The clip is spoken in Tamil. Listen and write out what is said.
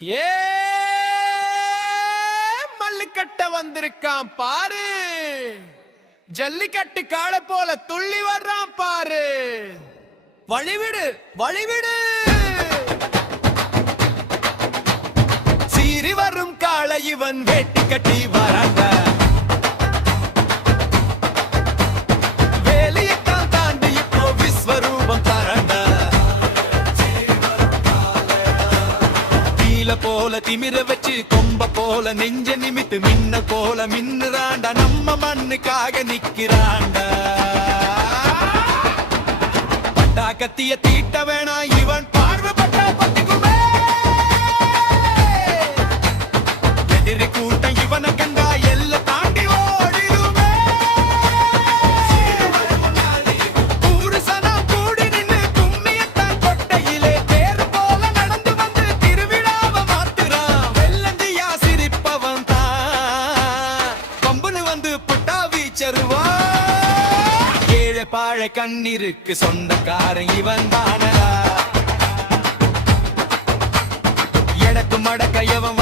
ஏ மல்லுக்கட்ட வந்திருக்கான் பாரு, ஜல்லிக்கட்டு காளை போல துள்ளி வர்றான் பாரு. வழிவிடு வழிவிடு, சீறி வரும் காளை இவன் வேட்டி கட்டி வராங்க. வேலியத்தான் தாண்டி இப்போ விஸ்வரூபம் தராங்க. கீழ போல திமிர வச்சு கொம்ப போல நெஞ்ச நிமித்து மின்ன போல மின்னுறாண்டா, நம்ம மண்ணுக்காக நிக்கிறாண்டா. பட்டா கத்திய தீட்ட வேணா இவன் பார்வை பட்டா பத்திக்குமே. எதிரி கூட்டம் இவனை கண்டா எல்ல தாண்டி ஓடிடுமே. புருஷனா கூடி நின்னு கும்மியத்தான் கொட்டையிலே தேர் போல நடந்து வந்து திருவிழாவை மாத்துறான். வெள்ளந்தியா சிரிப்பவன் தான் பம்புன்னு வந்து புட்டா வீச்சருவா. ஏழை பாழை கண்ணிருக்கு சொந்தக்காரன் இவன் தானடா. எடக்கு மடக்க எவன்